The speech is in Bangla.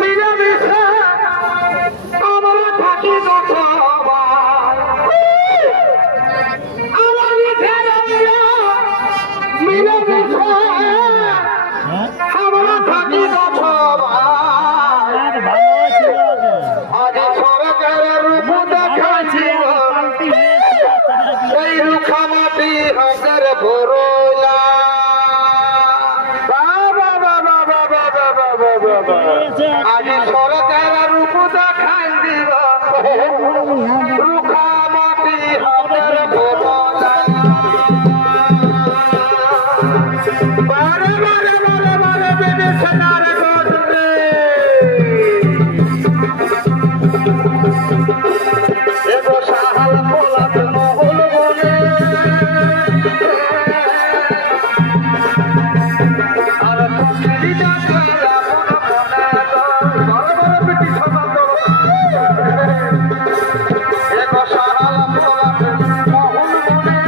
মিলেমিশে আমরা থাকি সবাই আমার মিলেমিশে আমরা থাকি সবাই আজ সরকারের রূপ দেখাচ্ছি এই রুখা মাটি হাতের ভরলা আজ সরকারের রূপ দেখাই দিব রুখা মাটি হাতের ভরলা বারে বারে বারে বারে বেদে সেনার গজবে এগো সাহাল পোলাদ মহল বনে আর তুমি ডাকলা মনে মনে বড় বড় পিটি সমাজ এগো সাহাল পোলাদ মহল বনে